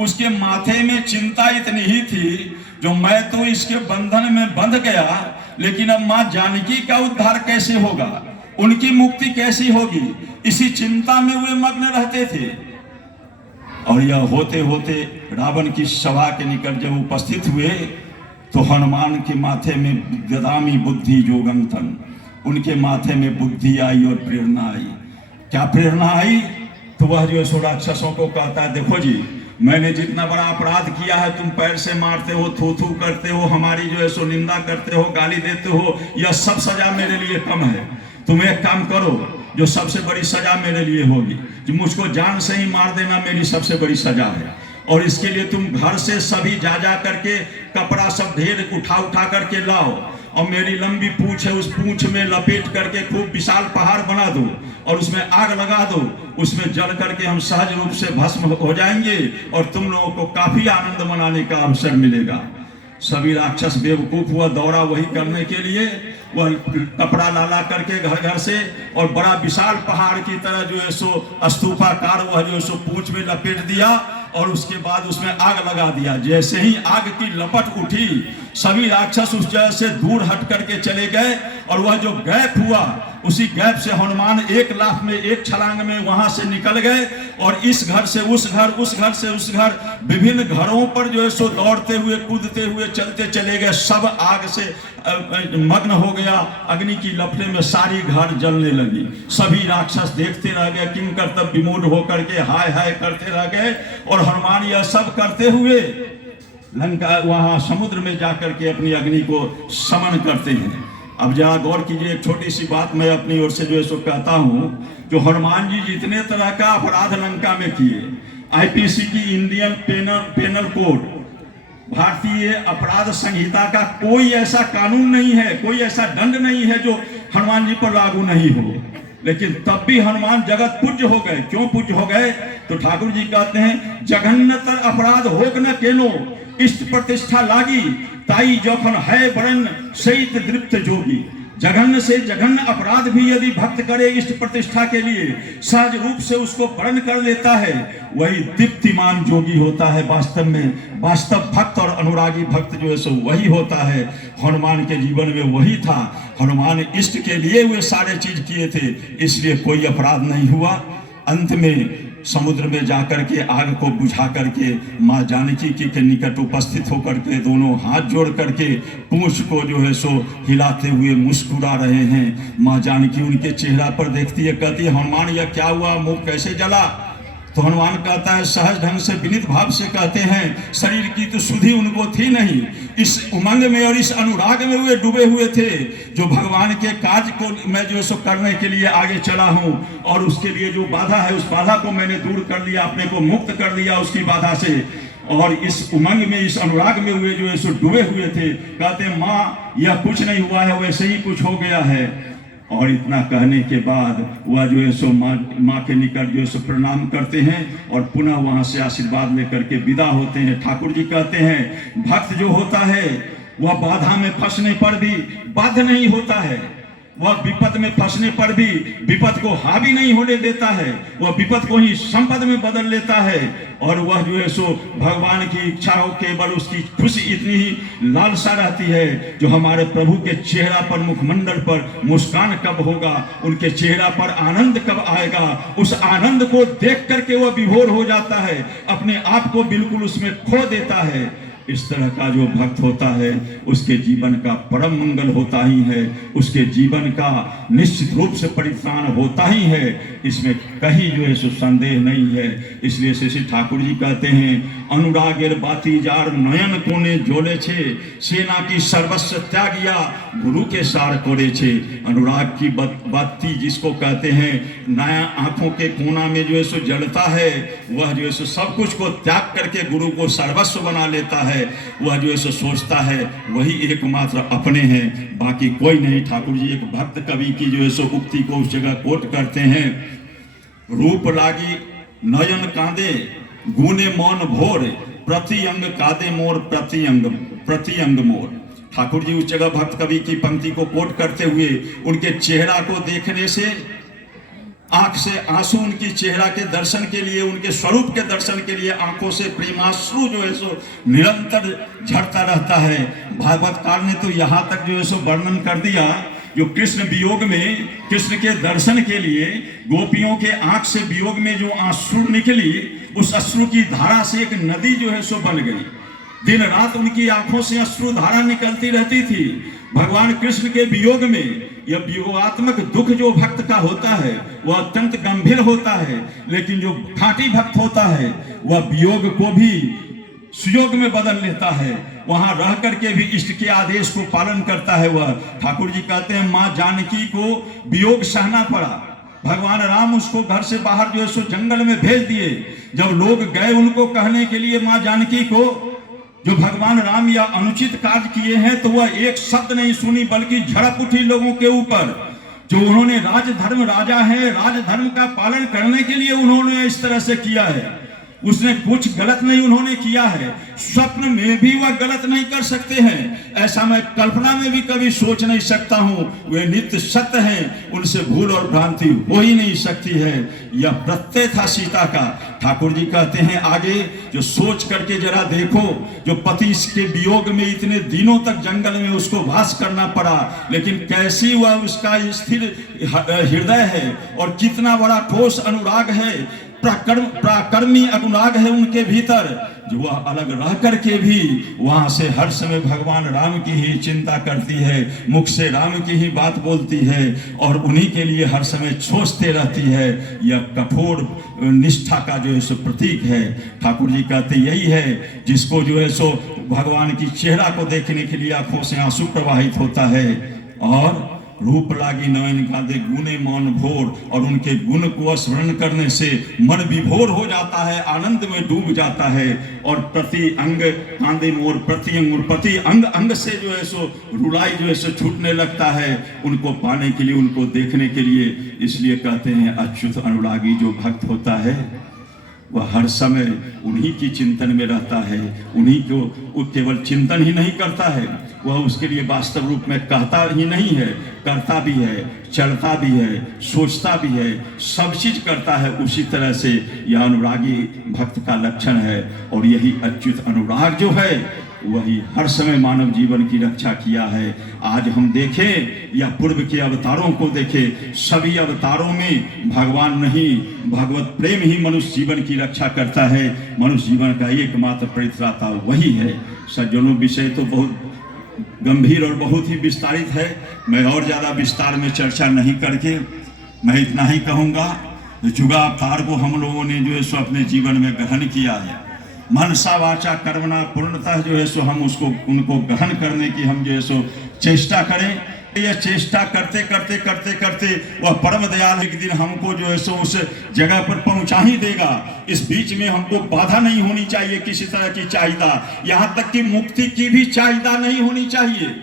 उसके माथे में चिंता इतनी ही थी जो मैं तो इसके बंधन में बंध गया, लेकिन अब मां जानकी का उद्धार कैसे होगा, उनकी मुक्ति कैसी होगी, इसी चिंता में वे मग्न रहते थे। और यह होते होते रावण की सभा के निकट जब उपस्थित हुए तो हनुमान के माथे में ददामी बुद्धि जोगंतन, उनके माथे में बुद्धि आई और प्रेरणा आई। क्या प्रेरणा आई? तो वह जो सो राक्षसों को कहता है देखो जी, मैंने जितना बड़ा अपराध किया है, तुम पैर से मारते हो, थू थू करते हो, हमारी जो है सो निंदा करते हो, गाली देते हो, यह सब सजा मेरे लिए कम है। तुम एक काम करो, जो सबसे बड़ी सजा मेरे लिए होगी, जो मुझको जान से ही मार देना मेरी सबसे बड़ी सजा है। और इसके लिए तुम घर से सभी जा जा करके कपड़ा सब ढेर उठा उठा करके लाओ, और मेरी लंबी पूंछ है, उस पूंछ में लपेट करके खूब विशाल पहाड़ बना दो और उसमें आग लगा दो, उसमें जल करके हम सहज रूप से भस्म हो जाएंगे और तुम लोगों को काफी आनंद मनाने का अवसर मिलेगा। सभी राक्षस बेवकूफ हुआ, दौड़ा वही करने के लिए, वह कपड़ा ला ला करके घर घर से और बड़ा विशाल पहाड़ की तरह जो है सो स्तूपाकार वह जो है सो पूंछ में लपेट दिया और उसके बाद उसमें आग लगा दिया। जैसे ही आग की लपट उठी, सभी राक्षस उस जगह से दूर हट करके चले गए और वह जो गैप हुआ, उसी गैप से हनुमान एक लाफ में, एक छलांग में वहां से निकल गए और इस घर से उस घर, उस घर से उस घर, विभिन्न घरों पर जो है सो दौड़ते हुए, कूदते हुए चलते चले गए। सब आग से मग्न हो गया, अग्नि की लपटे में सारी घर जलने लगी। सभी राक्षस देखते रह गए, किम कर्तव्य विमूढ़ होकर के हाय हाय करते रह गए। और हनुमान यह सब करते हुए लंका वहां समुद्र में जाकर के अपनी अग्नि को शमन करते हैं। अब जरा गौर कीजिए, एक छोटी सी बात मैं अपनी ओर से जो है सो कहता हूं, जो हनुमान जी जितने तरह का अपराध लंका में किए, आईपीसी की इंडियन पेनल कोड, भारतीय अपराध संहिता का कोई ऐसा कानून नहीं है, कोई ऐसा दंड नहीं है जो हनुमान जी पर लागू नहीं हो, लेकिन तब भी हनुमान जगत पूज्य हो गए। क्यों पूज्य हो गए? तो ठाकुर जी कहते हैं जघन्यतर अपराध होक न केनो, इष्ट प्रतिष्ठा लागी, ताई जोखन है वरण सहित दृप्त जोगी। जघन्य से जघन्य अपराध भी यदि भक्त करे इष्ट प्रतिष्ठा के लिए, सहज रूप से उसको वरण कर लेता है, वही दीप्तिमान जोगी होता है। वास्तव में वास्तव भक्त और अनुरागी भक्त जो है सो वही होता है। हनुमान के जीवन में वही था। हनुमान इष्ट के लिए वे सारे चीज किए थे, इसलिए कोई अपराध नहीं हुआ। अंत में समुद्र में जाकर के आग को बुझा करके माँ जानकी के निकट उपस्थित होकर के दोनों हाथ जोड़ करके पूंछ को जो है सो हिलाते हुए मुस्कुरा रहे हैं। माँ जानकी उनके चेहरा पर देखती है, कहती है हनुमान यह क्या हुआ, मुंह कैसे जला? तो हनुमान कहता है, सहज ढंग से विनीत भाव से कहते हैं, शरीर की तो सुधि उनको थी नहीं, इस उमंग में और इस अनुराग में वे डूबे हुए थे जो भगवान के काज को मैं जो सो करने के लिए आगे चला हूं, और उसके लिए जो बाधा है उस बाधा को मैंने दूर कर लिया, अपने को मुक्त कर लिया उसकी बाधा से। और इस उमंग में, इस अनुराग में वे जो है सो डूबे हुए थे। कहते हैं माँ यह कुछ नहीं हुआ है, वैसे ही कुछ हो गया है। और इतना कहने के बाद वह जो है सो माँ के निकट जो है सो प्रणाम करते हैं और पुनः वहाँ से आशीर्वाद लेकर के विदा होते हैं। ठाकुर जी कहते हैं भक्त जो होता है वह बाधा में फंसने पर भी बाध्य नहीं होता है, वह विपद में फंसने पर भी विपद को हावी नहीं होने देता है, वह विपद को ही संपद में बदल लेता है। और वह जो है सो भगवान की इच्छा हो, केवल उसकी खुशी इतनी ही लालसा रहती है जो हमारे प्रभु के चेहरा पर, मुखमंडल पर मुस्कान कब होगा, उनके चेहरा पर आनंद कब आएगा। उस आनंद को देख करके वह विभोर हो जाता है, अपने आप को बिल्कुल उसमें खो देता है। इस तरह का जो भक्त होता है उसके जीवन का परम मंगल होता ही है, उसके जीवन का निश्चित रूप से परित्राण होता ही है, इसमें कहीं जो है सो संदेह नहीं है। इसलिए श्री ठाकुर जी कहते हैं अनुरागेर बाती जार नयन कोने जोले छे, सेना की सर्वस्व त्यागिया गुरु के सार कोरे छे। अनुराग की बाती जिसको कहते हैं, नया आंखों के कोना में जो है सो जलता है, वह जो है सो सब कुछ को त्याग करके गुरु को सर्वस्व बना लेता है। वह जो है सो सोचता है वही एकमात्र अपने हैं, बाकी कोई नहीं। ठाकुर जी एक भक्त कवि की जो है सो उक्ति को उस जगह कोट करते हैं, रूप लागी नयन कांदे गुने मौन भोर, प्रति अंग कादे मोर प्रति अंग मोर। ठाकुर जी उस जगह भक्त कवि की पंक्ति को कोट करते हुए उनके चेहरा को देखने से, आंख से आंसू, उनकी चेहरा के दर्शन के लिए, उनके स्वरूप के दर्शन के लिए आंखों से प्रेमाश्रु जो है सो निरंतर झरता रहता है। भागवतकार ने तो यहाँ तक जो है सो वर्णन कर दिया, जो कृष्ण वियोग में, कृष्ण के दर्शन के लिए गोपियों के आंख से वियोग में जो आंसू निकली, उस अश्रु की धारा से एक नदी जो है सो बन गई। दिन रात उनकी आंखों से अश्रु धारा निकलती रहती थी। भगवान कृष्ण के वियोग में यह वियोगात्मक दुख जो भक्त का होता है वह अत्यंत गंभीर होता है, लेकिन जो खांटी भक्त होता है वह वियोग को भी सुयोग में बदल लेता है, वहां रह करके भी इष्ट के आदेश को पालन करता है। वह ठाकुर जी कहते हैं मां जानकी को वियोग सहना पड़ा। भगवान राम उसको घर से बाहर जो है सो जंगल में भेज दिए। जब लोग गए उनको कहने के लिए मां जानकी को, जो भगवान राम या अनुचित कार्य किए हैं, तो वह एक शब्द नहीं सुनी, बल्कि झड़प उठी लोगों के ऊपर। जो उन्होंने राजधर्म, राजा है, राजधर्म का पालन करने के लिए उन्होंने इस तरह से किया है। उसने कुछ गलत नहीं उन्होंने किया है, स्वप्न में भी वह गलत नहीं कर सकते हैं, ऐसा मैं कल्पना में भी कभी सोच नहीं सकता हूं। वे नित्य सत्य हैं, उनसे भूल और भ्रांति हो ही नहीं सकती है। यह प्रत्यय था सीता का। ठाकुर जी कहते हैं आगे, जो सोच करके जरा देखो, जो पति के वियोग में इतने दिनों तक जंगल में उसको वास करना पड़ा, लेकिन कैसी वह उसका स्थिर हृदय है और कितना बड़ा ठोस अनुराग है, प्राकर्मी अनुराग है उनके भीतर, जो वह अलग रह करके भी वहां से हर समय भगवान राम की ही चिंता करती है, मुख से राम की ही बात बोलती है और उन्हीं के लिए हर समय सोचते रहती है। यह कठोर निष्ठा का जो है सो प्रतीक है। ठाकुर जी कहते यही है, जिसको जो है सो भगवान की चेहरा को देखने के लिए आंखों से आंसू प्रवाहित होता है, और रूप लागी नयन कांदे गुणे मौन भोर, और उनके गुण को स्मरण करने से मन विभोर हो जाता है, आनंद में डूब जाता है। और प्रति अंग कांदे मोर प्रति अंग, और प्रति अंग अंग से जो है सो रुलाई जो है सो छूटने लगता है उनको पाने के लिए, उनको देखने के लिए। इसलिए कहते हैं अच्युत अनुरागी जो भक्त होता है वह हर समय उन्हीं की चिंतन में रहता है, उन्हीं को वो केवल चिंतन ही नहीं करता है, वह उसके लिए वास्तव रूप में कहता ही नहीं है, करता भी है, चलता भी है, सोचता भी है, सब चीज करता है। उसी तरह से यह अनुरागी भक्त का लक्षण है। और यही अच्युत अनुराग जो है वही हर समय मानव जीवन की रक्षा किया है। आज हम देखें या पूर्व के अवतारों को देखें, सभी अवतारों में भगवान नहीं, भगवत प्रेम ही मनुष्य जीवन की रक्षा करता है। मनुष्य जीवन का एकमात्र परित्राता वही है। सज्जनों, विषय तो बहुत गंभीर और बहुत ही विस्तारित है, मैं और ज़्यादा विस्तार में चर्चा नहीं करके मैं इतना ही कहूँगा, जुगावतार को हम लोगों ने जो है सो अपने जीवन में ग्रहण किया है। मनसा वाचा कर्मणा पूर्णतः जो है सो हम उनको ग्रहण करने की हम जो है सो चेष्टा करें। यह चेष्टा करते करते करते करते वह परम दयाल एक दिन हमको जो है सो उस जगह पर पहुंचा ही देगा। इस बीच में हमको बाधा नहीं होनी चाहिए किसी तरह की चाहिदा, यहाँ तक कि मुक्ति की भी चाहिदा नहीं होनी चाहिए।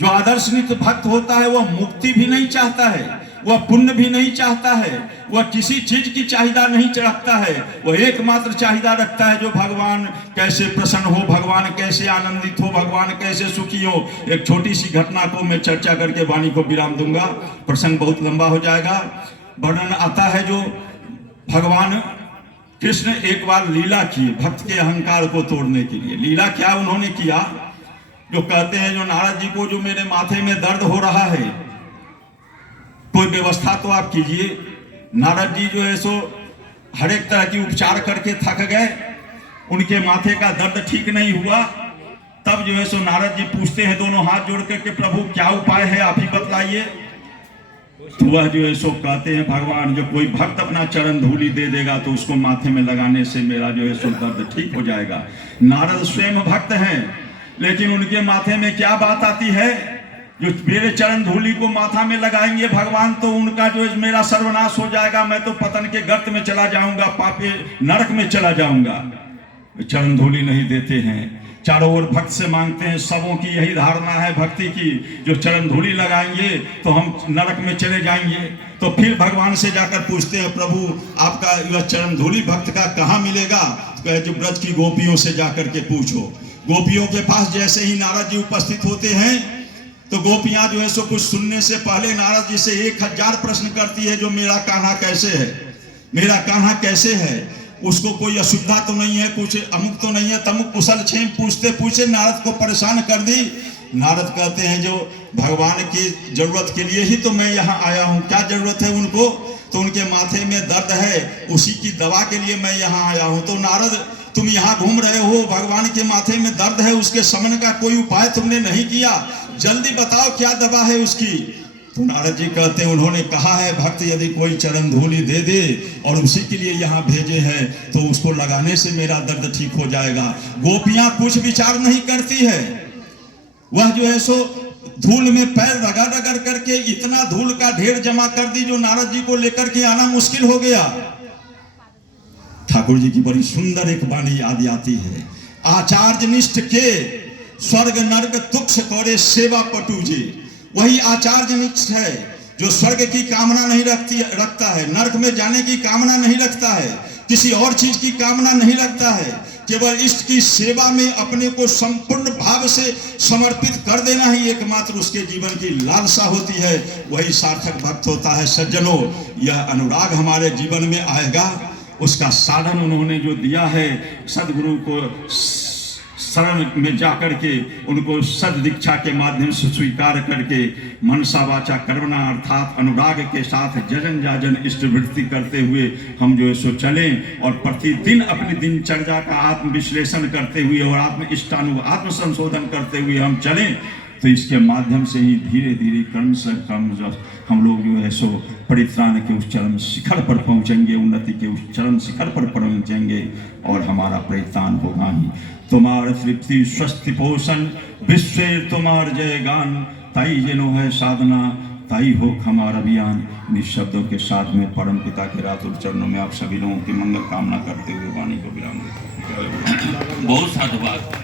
जो आदर्श नित्य भक्त होता है वह मुक्ति भी नहीं चाहता है, वह पुण्य भी नहीं चाहता है, वह किसी चीज की चाहिदा नहीं रखता है, वह एकमात्र चाहिदा रखता है जो भगवान कैसे प्रसन्न हो, भगवान कैसे आनंदित हो, भगवान कैसे सुखी हो। एक छोटी सी घटना को मैं चर्चा करके वाणी को विराम दूंगा, प्रसंग बहुत लंबा हो जाएगा। वर्णन आता है जो भगवान कृष्ण एक बार लीला की भक्त के अहंकार को तोड़ने के लिए। लीला क्या उन्होंने किया, जो कहते हैं जो नारद जी को जो मेरे माथे में दर्द हो रहा है, कोई व्यवस्था तो आप कीजिए। नारद जी जो है सो हर एक तरह की उपचार करके थक गए, उनके माथे का दर्द ठीक नहीं हुआ। तब जो है सो नारद जी पूछते हैं दोनों हाथ जोड़ करके, प्रभु क्या उपाय है आप ही बतलाइए। तो वह जो है सो कहते हैं भगवान जो कोई भक्त अपना चरण धूलि दे देगा तो उसको माथे में लगाने से मेरा जो है सो दर्द ठीक हो जाएगा। नारद स्वयं भक्त हैं, लेकिन उनके माथे में क्या बात आती है, जो मेरे चरण धूलि को माथा में लगाएंगे भगवान तो उनका जो है मेरा सर्वनाश हो जाएगा, मैं तो पतन के गर्त में चला जाऊंगा, पापे नरक में चला जाऊंगा। चरण धूलि नहीं देते हैं, चारों ओर भक्त से मांगते हैं। सबों की यही धारणा है भक्ति की, जो चरण धूलि लगाएंगे तो हम नरक में चले जाएंगे। तो फिर भगवान से जाकर पूछते हैं, प्रभु आपका यह चरण धूलि भक्त का कहाँ मिलेगा। जो ब्रज की गोपियों से जाकर के पूछो। गोपियों के पास जैसे ही नारद जी उपस्थित होते हैं तो गोपियां जो है सो कुछ सुनने से पहले नारद जी से 1000 प्रश्न करती है, जो मेरा कान्हा कैसे है, मेरा कान्हा कैसे है, उसको कोई असुविधा तो नहीं है, कुछ अमुक तो नहीं है, तमुक कुशल क्षेम पूछते पूछते नारद को परेशान कर दी। नारद कहते हैं जो भगवान की जरूरत के लिए ही तो मैं यहाँ आया हूँ, क्या जरूरत है उनको, तो उनके माथे में दर्द है, उसी की दवा के लिए मैं यहाँ आया हूँ। तो नारद तुम यहाँ घूम रहे हो, भगवान के माथे में दर्द है, उसके शमन का कोई उपाय तुमने नहीं किया, जल्दी बताओ क्या दवा है उसकी। तो नारद जी कहते हैं उन्होंने कहा है भक्त यदि कोई चरण धूलि दे दे और उसी के लिए यहाँ भेजे हैं तो उसको लगाने से मेरा दर्द ठीक हो जाएगा। गोपियां कुछ विचार नहीं करती है, वह जो है सो धूल में पैर रगड़ रगड़ करके इतना धूल का ढेर जमा कर दी जो नारद जी को लेकर के आना मुश्किल हो गया। ठाकुर जी की बड़ी सुंदर एक वाणी याद आती है, आचार्य निष्ठ के स्वर्ग नर्क तुक्ष करे सेवा पटु जी। वही आचार्य निष्ठ है जो स्वर्ग की कामना नहीं रखता है, नर्क में जाने की कामना नहीं रखता है, किसी और चीज की कामना नहीं रखता है, केवल इष्ट की सेवा में अपने को संपूर्ण भाव से समर्पित कर देना ही एकमात्र उसके जीवन की लालसा होती है, वही सार्थक भक्त होता है। सज्जनों, यह अनुराग हमारे जीवन में आएगा, उसका साधन उन्होंने जो दिया है, सदगुरु को शरण में जाकर के उनको सद दीक्षा के माध्यम से स्वीकार करके मनसा वाचा कर्मणा अर्थात अनुराग के साथ जजन जाजन इष्ट वृत्ति करते हुए हम जो है सो चलें और प्रतिदिन अपनी दिनचर्या का आत्म विश्लेषण करते हुए और आत्म संशोधन करते हुए हम चलें, तो इसके माध्यम से ही धीरे धीरे कर्म से कर्म जो हम लोग जो है सो परित्राण के उस चरम शिखर पर पहुंचेंगे, उन्नति के उस चरम शिखर पर पहुंचेंगे और हमारा परित्राण होगा ही। तुम्हार तृप्ति स्वस्थ पोषण विश्व तुम्हार जय गान, ताई जनो है साधना ताई हो हमारा अभियान। इन शब्दों के साथ में परम पिता के रातुल चरणों में आप सभी लोगों की मंगल कामना करते हुए वाणी को विराम देते हैं। बहुत साधुवाद।